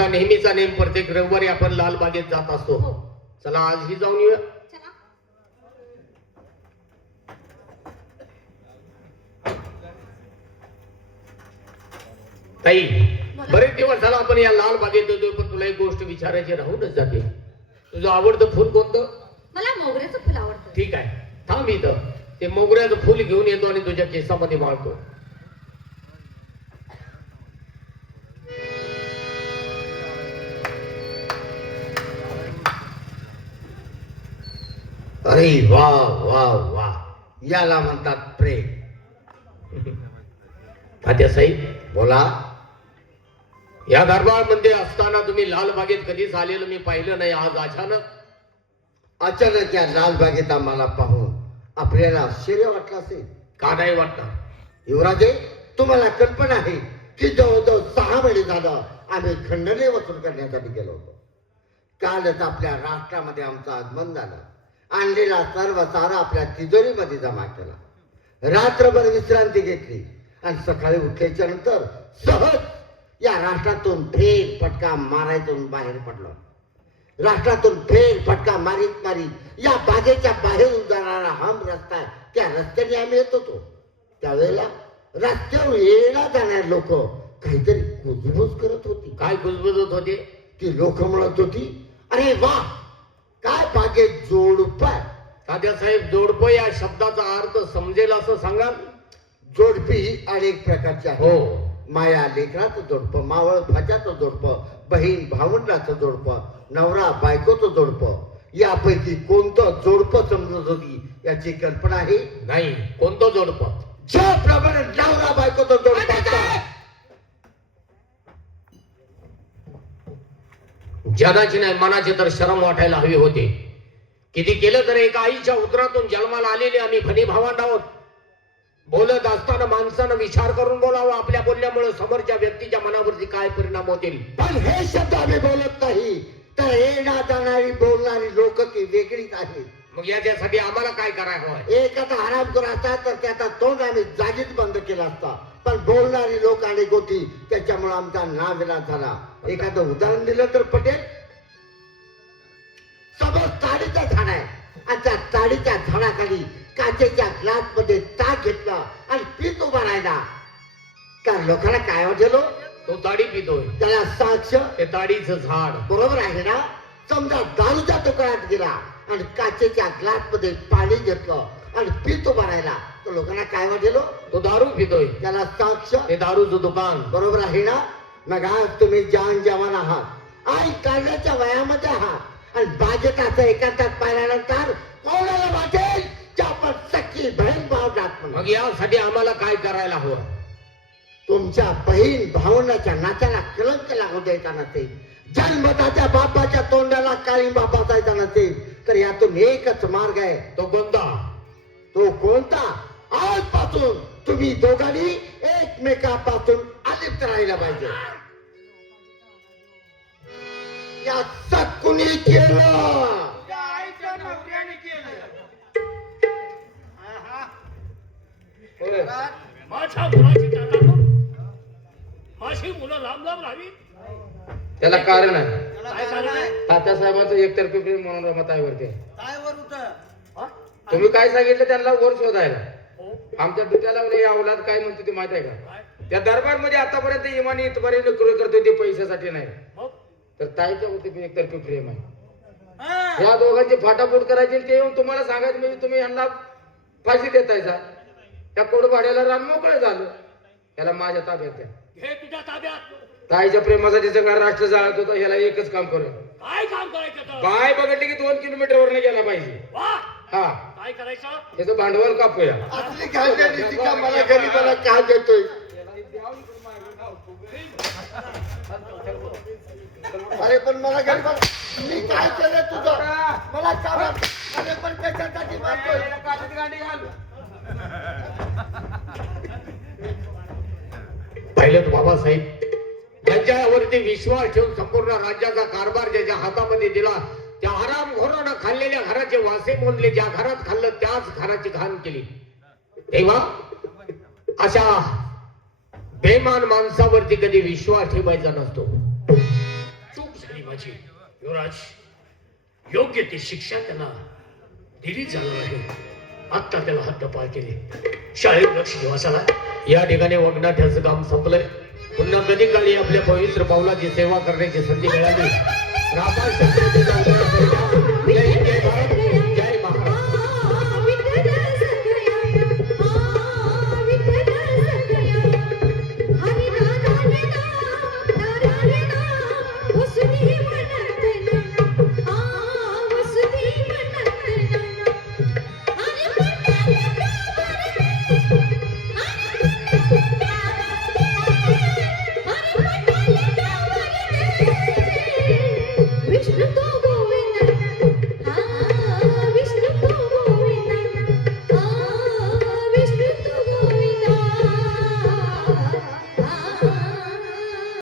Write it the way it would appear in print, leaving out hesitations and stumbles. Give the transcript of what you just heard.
आपला नेहमीचा नेम प्रत्येक रविवारी आपण लालबागेत जात असतो. चला आजही जाऊन येऊया. ताई बरेच दिवस झाला आपण या लालबागेत येतोय, पण तुला एक गोष्ट विचारायची राहूनच जाते. तुझं आवडतं फुल कोणतं? मला मोगऱ्याचं फुल आवडतं. ठीक आहे, थांब इथं. ते मोगऱ्याचं फुल घेऊन येतो आणि तुझ्या केसामध्ये माळतो. अरे वा वा वा, याला म्हणतात प्रेम. तात्यासाहेब बोला. या दरबारमध्ये असताना तुम्ही लालबागेत कधीच आलेलं मी पाहिलं नाही. आज अचानक या लालबागेत आम्हाला पाहून आपल्याला आश्चर्य वाटलं असेल. का नाही वाटणार? युवराजे, तुम्हाला कल्पना आहे की जवळजवळ 6 महिने झालं आम्ही खंडने वसूल करण्यासाठी गेलो होतो. कालच आपल्या राष्ट्रामध्ये आमचं आगमन झालं. आणलेला सर्व सारा आपल्या तिजोरीमध्ये जमा केला. रात्रभर विश्रांती घेतली आणि सकाळी उठल्याच्या नंतर सहज या राष्ट्रातून फेर फटका मारायतून बाहेर पडलो. राष्ट्रातून फेर फटका मारीत या बागेच्या बाहेर जाणारा हम रस्ता आहे, त्या रस्त्याने आम्ही येत होतो. त्यावेळेला रस्त्यावर येणं जाणारे लोक काहीतरी कुजबुज करत होती. काय कुजबुजत होते? ती लोक म्हणत होती, अरे वा, काय बागेत जोडप आहे. तात्यासाहेब, जोडपं या शब्दाचा अर्थ समजेल असं सांगाल? जोडपी ही अनेक प्रकारची आहे. हो. माया लेकराचं जोडपं, मावळ भाच्याचं जोडपं, बहीण भावंडाचं जोडपं, नवरा बायकोचं जोडपं, यापैकी कोणतं जोडपं समजत होती याची कल्पना आहे? नाही. कोणतं जोडपं? ज्याप्रमाणे नवरा बायकोचं जोडपं असतं. जनाची नाही मनाची तर शरम वाटायला हवी होते. किती केलं तर एका आईच्या उदरातून जन्माला आलेले आम्ही फणी भावंड आहोत. बोलत असताना माणसानं विचार करून बोलावं. आपल्या बोलण्यामुळे समोरच्या व्यक्तीच्या मनावरती काय परिणाम होतील. पण हे शब्द आम्ही बोलत नाही, तर येणार जाणारी बोलणारी लोक ती वेगळीच आहेत. मग याच्यासाठी आम्हाला काय करायला हवंय? एखादा हरामखोर असता तर त्याचा तोंड आम्ही जागीच बंद केला असता. पण बोलणारी लोक अनेक होती, त्याच्यामुळे आमचा नाविलाज झाला. एखादं उदाहरण दिलं तर पटेल. समोर ताडीचं झाड आहे आणि त्या ताडीच्या झाडाखाली काचेच्या ग्लास मध्ये ताक घेतला आणि पीत उभा राहिला. त्या लोकांना काय वाटलं? तो ताडी पितोय. त्याला साक्ष ते ताडीचं झाड. बरोबर आहे ना? समजा दारूच्या दुकानात गेला आणि काचेच्या ग्लास मध्ये पाणी घेतलं आणि पीत उभा राहिला, तर लोकांना काय वाटलं? तो दारू पितोय. त्याला साक्ष. ते दारूचं दुकान. बरोबर आहे ना? मग आज तुम्ही जान जवान आहात, आई काढण्याच्या वयामध्ये आहात आणि बागेत असं एकांतात पाहिल्यानंतर कोणाला वाटेल की आपण सख्खी बहीण भावनात. मग यासाठी आम्हाला काय करायला हवं? तुमच्या बहीण भावनाच्या नात्याला कलंक लागू द्यायचा नसेल, जन्मताच्या बापाच्या तोंडाला काळिंबा बसायचा नसेल, तर यातून एकच मार्ग आहे. तो कोणता? तो कोणता? आजपासून तुम्ही दोघांनी एकमेकापासून अलिप्त राहिला पाहिजे. याचं कुणी केलं? माझ्या मुलाची ताटातून माझी मुलं लांब लांब राहावी. त्याला कारण आहे. काय कारण आहे? तात्यासाहेबांचं एकतर्फी प्रेम म्हणून रमत आहे वरती. काय वर होतं? तुम्ही काय सांगितलं त्यांना वर शोधायला. आमच्या दुट्याला अवलाद काय म्हणतो ते माहित आहे का? त्या दरबारमध्ये आतापर्यंत इमानी इतपर्यंत नोकरी करतोय ते पैशासाठी नाही, तर ताईच्या वरती एकतर्फी प्रेम आहे. या दोघांची फाटाफूट करायची ते येऊन तुम्हाला सांगायचं म्हणजे तुम्ही यांना फाशी देतायचा. त्या कोडभाड्याला रान मोकळं झालं. त्याला माझ्या ताब्यात द्या. घे तुझ्या ताब्यात. ताईच्या प्रेमासाठी सगळं राष्ट्र जाळत होता. ह्याला एकच काम करेल. काय काम करायचं तर? बाय बघितली की 2 किलोमीटर वरनं गेला पाहिजे. वा, हा, काय करायचं? त्याचं भांडवल कापूया. असली घालण्याची टीका मला गरीबाला का देतोय? अरे पण मला गरीबाला मी काय केलं तुझं? मला का अरे पण कशासाठी मारतोय? पाहिलं बाबासाहेब, ज्यांच्यावरती विश्वास ठेवून संपूर्ण राज्याचा कारभार ज्याच्या हातामध्ये दिला, त्या हरामखोरानं खाल्लेल्या घराचे वासे मोजले. ज्या घरात खाल्लं त्याच घराची घाण केली. तेव्हा अशा बेमान माणसावरती कधी विश्वास ठेवायचा नसतो. पाहिजे. युवराज, योग्य ती शिक्षा त्यांना दिली जाणार आहे. आत्ता त्याला हद्दपार केले. शाळेत लक्ष देवा. चला. या ठिकाणी वगनाट्याचं काम संपलंय. पुन्हा कधी काळी आपल्या पवित्र पावलाची सेवा करण्याची संधी मिळाली.